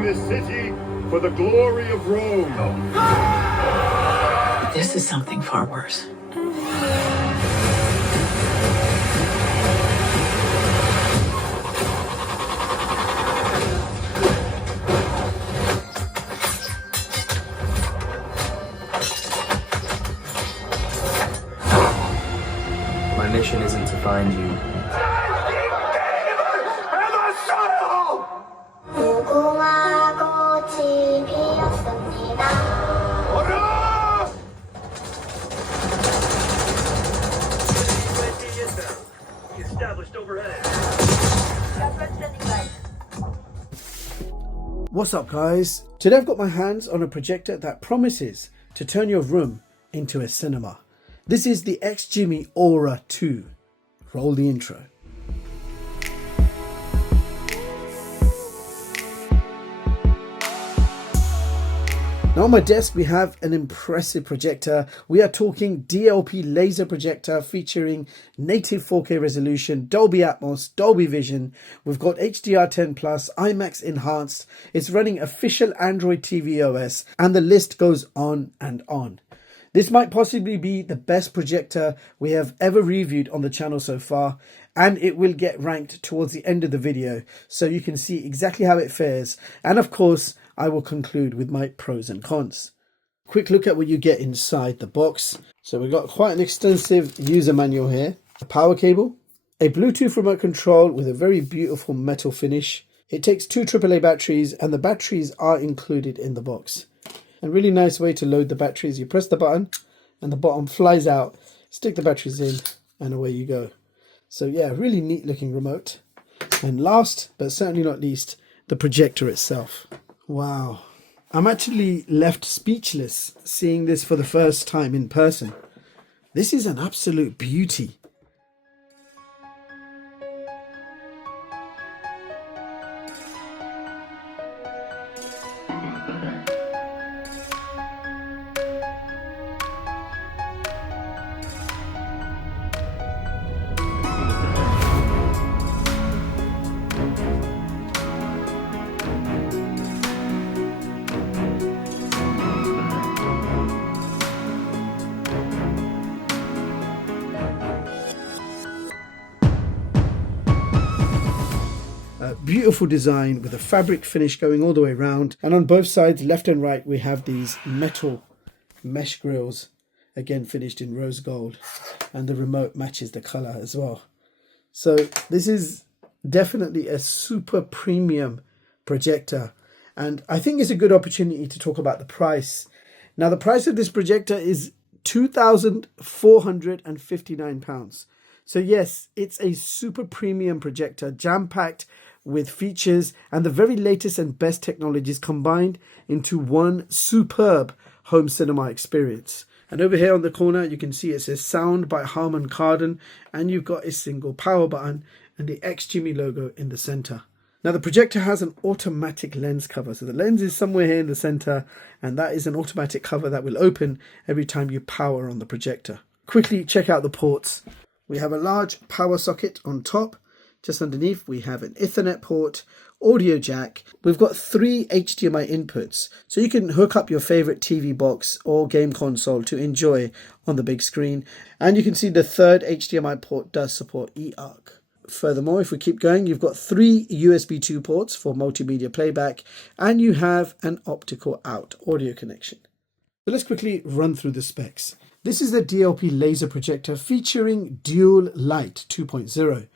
defending this city for the glory of Rome. This is something far worse. My mission isn't to find you. What's up, guys? Today I've got my hands on a projector that promises to turn your room into a cinema. This is the XGIMI Aura 2. Roll the intro. Now on my desk we have an impressive projector. We are talking DLP Laser Projector featuring native 4K resolution, Dolby Atmos, Dolby Vision. We've got HDR10+, IMAX enhanced. It's running official Android TV OS, and the list goes on and on. This might possibly be the best projector we have ever reviewed on the channel so far, and it will get ranked towards the end of the video so you can see exactly how it fares. And of course, I will conclude with my pros and cons. Quick look at what you get inside the box. So we've got quite an extensive user manual here, a power cable, a Bluetooth remote control with a very beautiful metal finish. It takes two AAA batteries, and the batteries are included in the box. A really nice way to load the batteries. You press the button and the bottom flies out, stick the batteries in, and away you go. So yeah, really neat looking remote. And last but certainly not least, the projector itself. Wow, I'm actually left speechless seeing this for the first time in person. This is an absolute beauty. Beautiful design with a fabric finish going all the way around, and on both sides, left and right, we have these metal mesh grills, again finished in rose gold, and the remote matches the color as well. So this is definitely a super premium projector, and I think it's a good opportunity to talk about the price. Now the price of this projector is £2,459. So yes, it's a super premium projector, jam-packed with features and the very latest and best technologies combined into one superb home cinema experience. And over here on the corner, you can see it says Sound by Harman Kardon, and you've got a single power button and the XGIMI logo in the center. Now the projector has an automatic lens cover. So the lens is somewhere here in the center, and that is an automatic cover that will open every time you power on the projector. Quickly check out the ports. We have a large power socket on top. Just underneath, we have an Ethernet port, audio jack. We've got 3 HDMI inputs, so you can hook up your favorite TV box or game console to enjoy on the big screen. And you can see the third HDMI port does support eARC. Furthermore, if we keep going, you've got 3 USB 2 ports for multimedia playback, and you have an optical out audio connection. So let's quickly run through the specs. This is the DLP Laser Projector featuring Dual Light 2.0.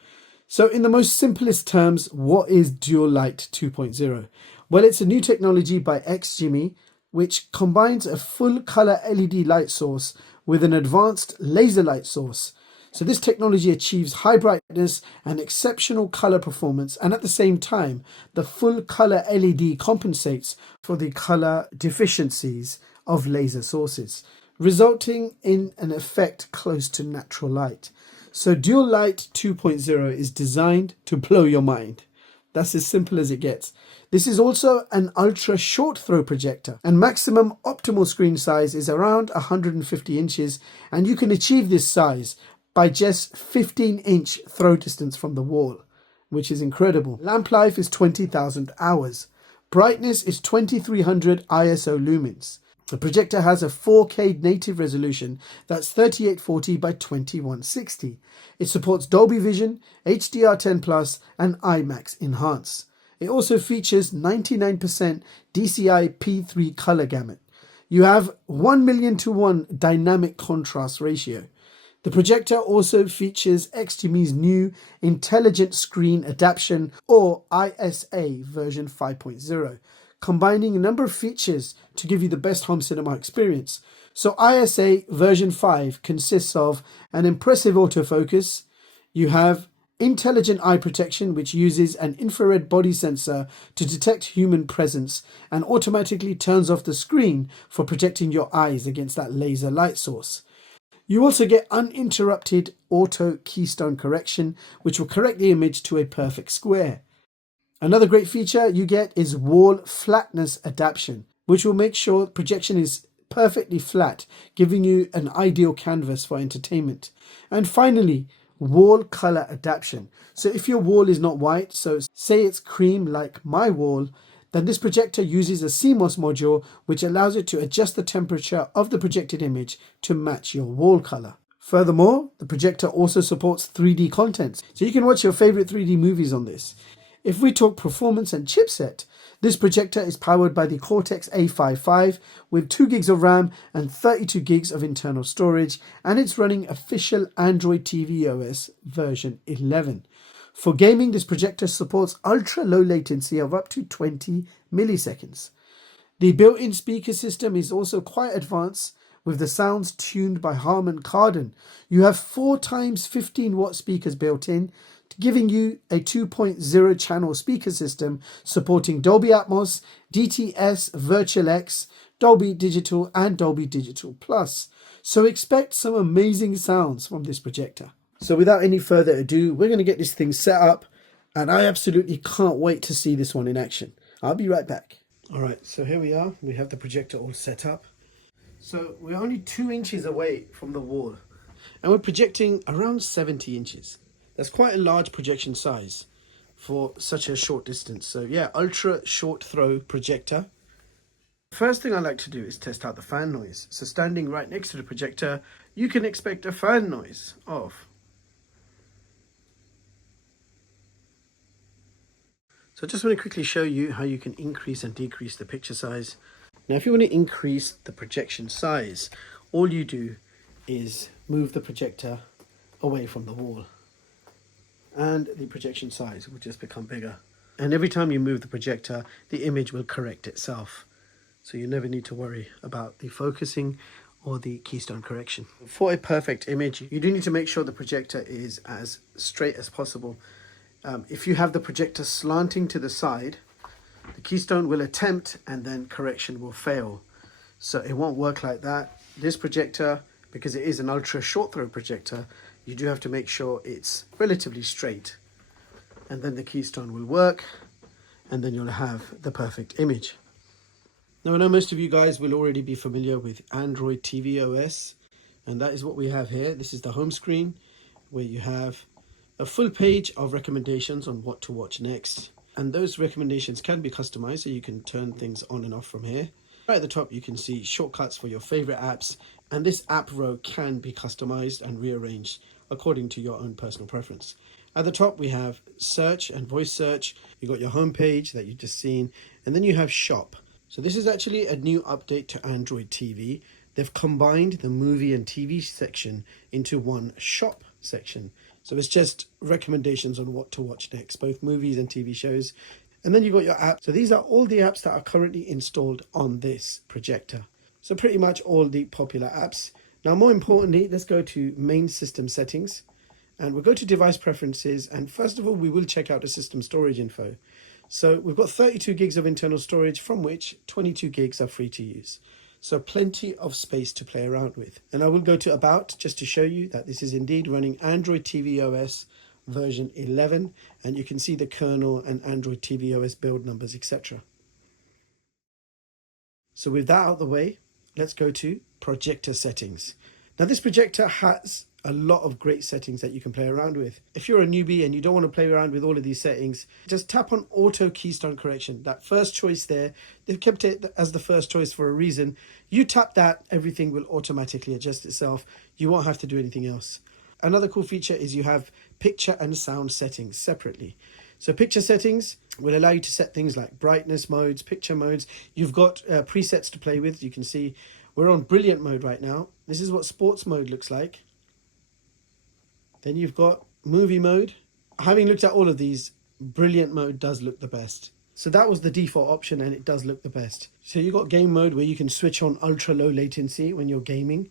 So in the most simplest terms, what is Dual Light 2.0? Well, it's a new technology by XGIMI which combines a full color LED light source with an advanced laser light source. So this technology achieves high brightness and exceptional color performance, and at the same time, the full color LED compensates for the color deficiencies of laser sources, resulting in an effect close to natural light. So Dual Light 2.0 is designed to blow your mind. That's as simple as it gets. This is also an ultra short throw projector, and maximum optimal screen size is around 150 inches, and you can achieve this size by just 15-inch throw distance from the wall, which is incredible. Lamp life is 20,000 hours. Brightness is 2300 ISO Lumens. The projector has a 4K native resolution that's 3840 by 2160. It supports Dolby Vision, HDR10+, and IMAX Enhance. It also features 99% DCI P3 color gamut. You have 1,000,000:1 dynamic contrast ratio. The projector also features XGIMI's new Intelligent Screen Adaption, or ISA version 5.0, combining a number of features to give you the best home cinema experience. So ISA version 5 consists of an impressive autofocus. You have intelligent eye protection, which uses an infrared body sensor to detect human presence and automatically turns off the screen for protecting your eyes against that laser light source. You also get uninterrupted auto keystone correction, which will correct the image to a perfect square. Another great feature you get is wall flatness adaptation, which will make sure projection is perfectly flat, giving you an ideal canvas for entertainment. And finally, wall color adaptation. So if your wall is not white, so say it's cream like my wall, then this projector uses a CMOS module which allows it to adjust the temperature of the projected image to match your wall color. Furthermore, the projector also supports 3D content, so you can watch your favorite 3D movies on this. If we talk performance and chipset, this projector is powered by the Cortex-A55 with 2 gigs of RAM and 32 gigs of internal storage, and it's running official Android TV OS version 11. For gaming, this projector supports ultra-low latency of up to 20 milliseconds. The built-in speaker system is also quite advanced, with the sounds tuned by Harman Kardon. You have 4 times 15-watt speakers built in, giving you a 2.0 channel speaker system supporting Dolby Atmos, DTS, Virtual X, Dolby Digital, and Dolby Digital Plus. So expect some amazing sounds from this projector. So without any further ado, we're going to get this thing set up, and I absolutely can't wait to see this one in action. I'll be right back. All right, so here we are. We have the projector all set up. So we're only 2 inches away from the wall, and we're projecting around 70 inches. That's quite a large projection size for such a short distance. So yeah, ultra short throw projector. First thing I like to do is test out the fan noise. So standing right next to the projector, you can expect a fan noise of. So I just want to quickly show you how you can increase and decrease the picture size. Now, if you want to increase the projection size, all you do is move the projector away from the wall, and the projection size will just become bigger. And every time you move the projector, the image will correct itself. So you never need to worry about the focusing or the keystone correction. For a perfect image, you do need to make sure the projector is as straight as possible. If you have the projector slanting to the side, the keystone will attempt and then correction will fail. So it won't work like that. This projector, because it is an ultra short throw projector, you do have to make sure it's relatively straight, and then the keystone will work, and then you'll have the perfect image. Now, I know most of you guys will already be familiar with Android TV OS, and that is what we have here. This is the home screen, where you have a full page of recommendations on what to watch next. And those recommendations can be customized, so you can turn things on and off from here. Right at the top, you can see shortcuts for your favorite apps, and this app row can be customized and rearranged according to your own personal preference. At the top, we have search and voice search. You got your home page that you've just seen, and then you have shop. So this is actually a new update to Android TV. They've combined the movie and TV section into one shop section. So it's just recommendations on what to watch next, both movies and TV shows. And then you've got your apps. So these are all the apps that are currently installed on this projector. So pretty much all the popular apps. Now, more importantly, let's go to main system settings, and we'll go to device preferences. And first of all, we will check out the system storage info. So we've got 32 gigs of internal storage, from which 22 gigs are free to use. So plenty of space to play around with. And I will go to About just to show you that this is indeed running Android TV OS version 11. And you can see the kernel and Android TV OS build numbers, etc. So with that out of the way, let's go to Projector Settings. Now, this projector has a lot of great settings that you can play around with. If you're a newbie and you don't want to play around with all of these settings, just tap on auto keystone correction. That first choice there, they've kept it as the first choice for a reason. You tap that, everything will automatically adjust itself. You won't have to do anything else. Another cool feature is you have picture and sound settings separately. So picture settings will allow you to set things like brightness modes, picture modes. You've got presets to play with. You can see we're on brilliant mode right now. This is what sports mode looks like. Then you've got movie mode. Having looked at all of these, brilliant mode does look the best. So that was the default option and it does look the best. So you've got game mode where you can switch on ultra low latency when you're gaming.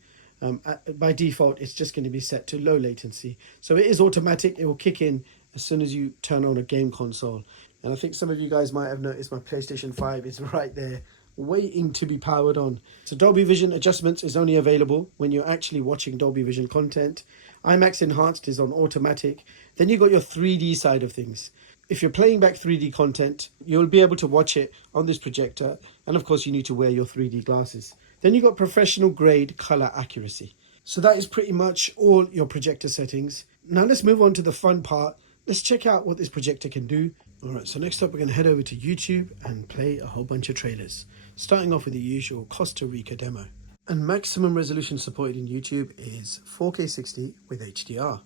By default, it's just going to be set to low latency. So it is automatic. It will kick in as soon as you turn on a game console. And I think some of you guys might have noticed my PlayStation 5 is right there, waiting to be powered on. So Dolby Vision adjustments is only available when you're actually watching Dolby Vision content. IMAX Enhanced is on automatic. Then you've got your 3D side of things. If you're playing back 3D content, you'll be able to watch it on this projector. And of course, you need to wear your 3D glasses. Then you've got professional grade color accuracy. So that is pretty much all your projector settings. Now let's move on to the fun part. Let's check out what this projector can do. All right, so next up, we're going to head over to YouTube and play a whole bunch of trailers. Starting off with the usual Costa Rica demo. And maximum resolution supported in YouTube is 4K 60 with HDR.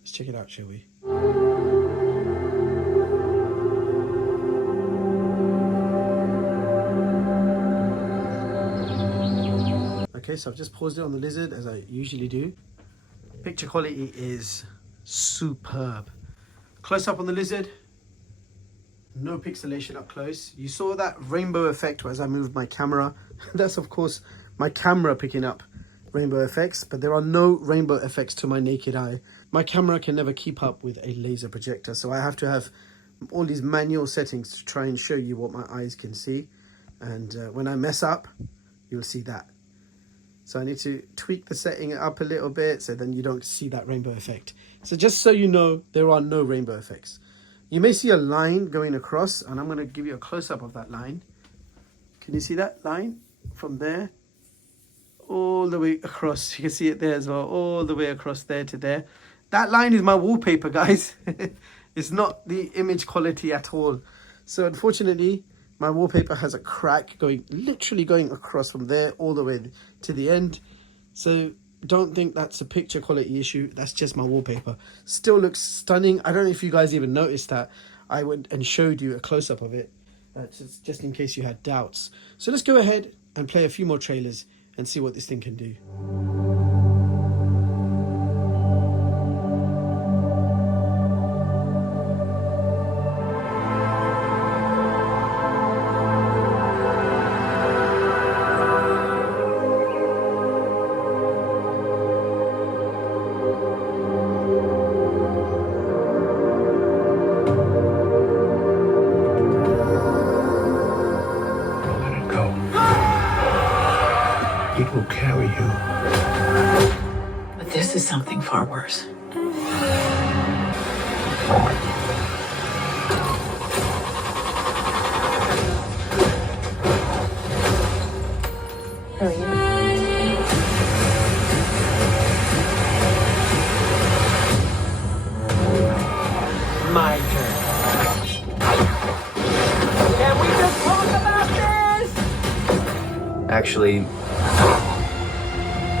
Let's check it out, shall we? Okay, so I've just paused it on the Lizard as I usually do. Picture quality is superb. Close up on the Lizard. No pixelation up close. You saw that rainbow effect as I moved my camera. That's of course my camera picking up rainbow effects, but there are no rainbow effects to my naked eye. My camera can never keep up with a laser projector, so I have to have all these manual settings to try and show you what my eyes can see. And when I mess up, you'll see that. So I need to tweak the setting up a little bit so then you don't see that rainbow effect. So just so you know, there are no rainbow effects. You may see a line going across, and I'm going to give you a close-up of that line. Can you see that line? From there, all the way across. You can see it there as well, all the way across there to there. That line is my wallpaper, guys. It's not the image quality at all. So unfortunately, my wallpaper has a crack literally going across from there all the way to the end. So don't think that's a picture quality issue. That's just my wallpaper. Still looks stunning. I don't know if you guys even noticed that. I went and showed you a close-up of it, just in case you had doubts. So let's go ahead and play a few more trailers and see what this thing can do. It will carry you. But this is something far worse. My turn. Can we just talk about this? Actually,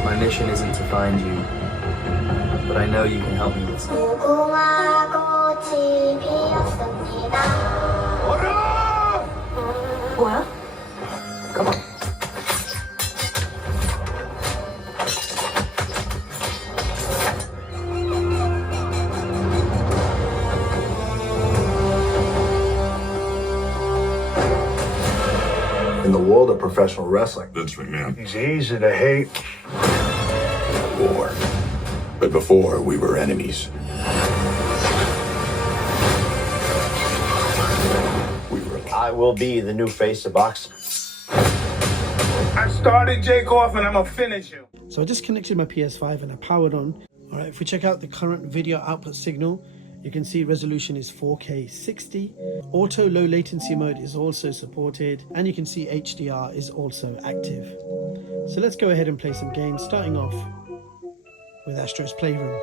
my mission isn't to find you, but I know you can help me with something. Well, Come on. In the world of professional wrestling, Vince McMahon. He's easy to hate. war. But before, we were enemies. I will be the new face of boxing. I started Jake off and I'm gonna finish you. So I just connected my PS5 and I powered on. All right, if we check out the current video output signal, you can see resolution is 4K 60. Auto low latency mode is also supported, and you can see HDR is also active. So let's go ahead and play some games, starting off with Astro's Playroom.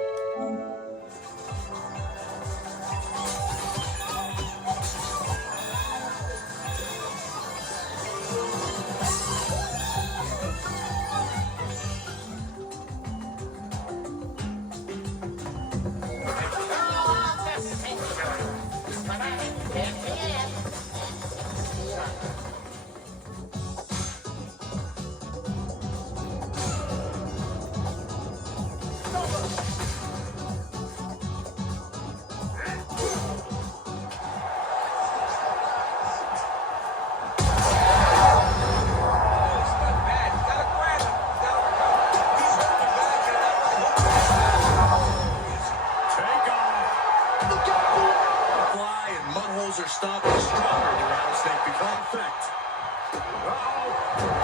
Are stopping stronger now as they become effect.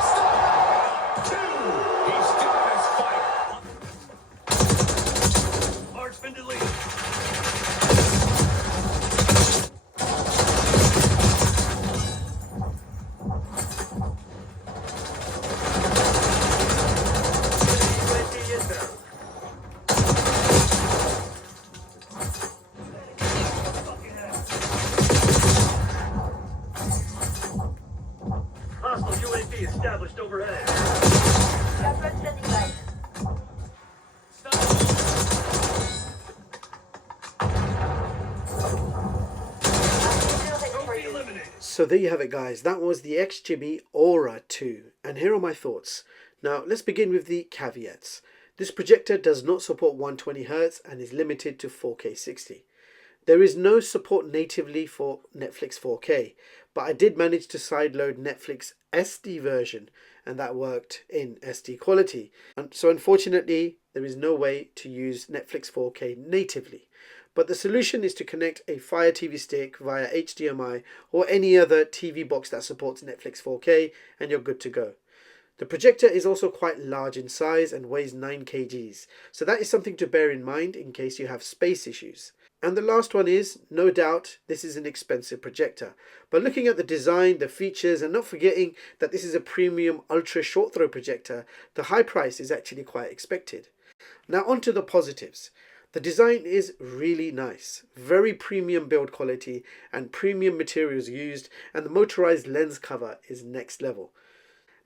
Stop! Two! He's still in his fight. Marksman deleted. Established overhead. So there you have it, guys. That was the XGIMI Aura 2, and here are my thoughts. Now let's begin with the caveats. This projector does not support 120Hz and is limited to 4K 60. There is no support natively for Netflix 4K, but I did manage to sideload Netflix SD version, and that worked in SD quality. And so unfortunately, there is no way to use Netflix 4K natively. But the solution is to connect a Fire TV stick via HDMI or any other TV box that supports Netflix 4K, and you're good to go. The projector is also quite large in size and weighs 9 kgs, so that is something to bear in mind in case you have space issues. And the last one is, no doubt, this is an expensive projector. But looking at the design, the features, and not forgetting that this is a premium ultra short throw projector, the high price is actually quite expected. Now on to the positives. The design is really nice, very premium build quality and premium materials used, and the motorized lens cover is next level.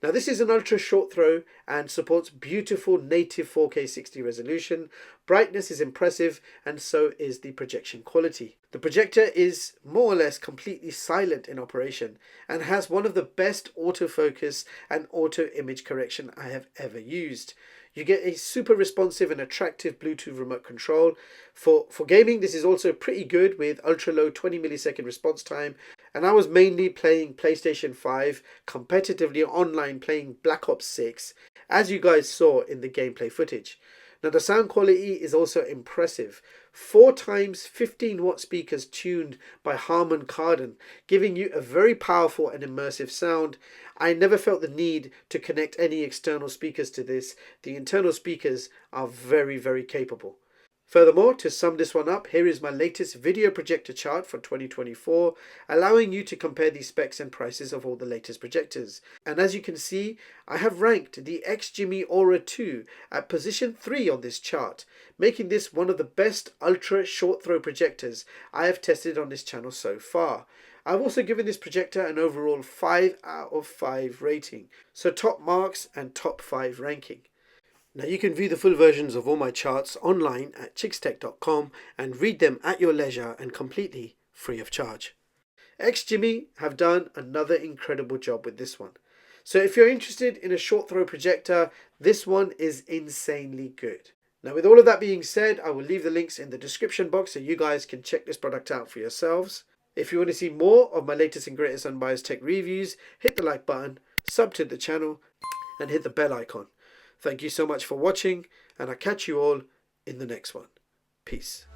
Now this is an ultra short throw and supports beautiful native 4K 60 resolution, brightness is impressive, and so is the projection quality. The projector is more or less completely silent in operation and has one of the best autofocus and auto image correction I have ever used. You get a super responsive and attractive Bluetooth remote control. For gaming, this is also pretty good with ultra low 20 millisecond response time. And I was mainly playing PlayStation 5 competitively online, playing Black Ops 6, as you guys saw in the gameplay footage. Now the sound quality is also impressive. 4 times 15 watt speakers tuned by Harman Kardon, giving you a very powerful and immersive sound. I never felt the need to connect any external speakers to this. The internal speakers are very, very capable. Furthermore, to sum this one up, here is my latest video projector chart for 2024, allowing you to compare the specs and prices of all the latest projectors. And as you can see, I have ranked the XGIMI Aura 2 at position 3 on this chart, making this one of the best ultra short throw projectors I have tested on this channel so far. I've also given this projector an overall 5 out of 5 rating, so top marks and top 5 ranking. Now you can view the full versions of all my charts online at chixtech.com and read them at your leisure and completely free of charge. XGIMI have done another incredible job with this one. So if you're interested in a short throw projector, this one is insanely good. Now with all of that being said, I will leave the links in the description box so you guys can check this product out for yourselves. If you want to see more of my latest and greatest unbiased tech reviews, hit the like button, sub to the channel, and hit the bell icon. Thank you so much for watching, and I'll catch you all in the next one. Peace.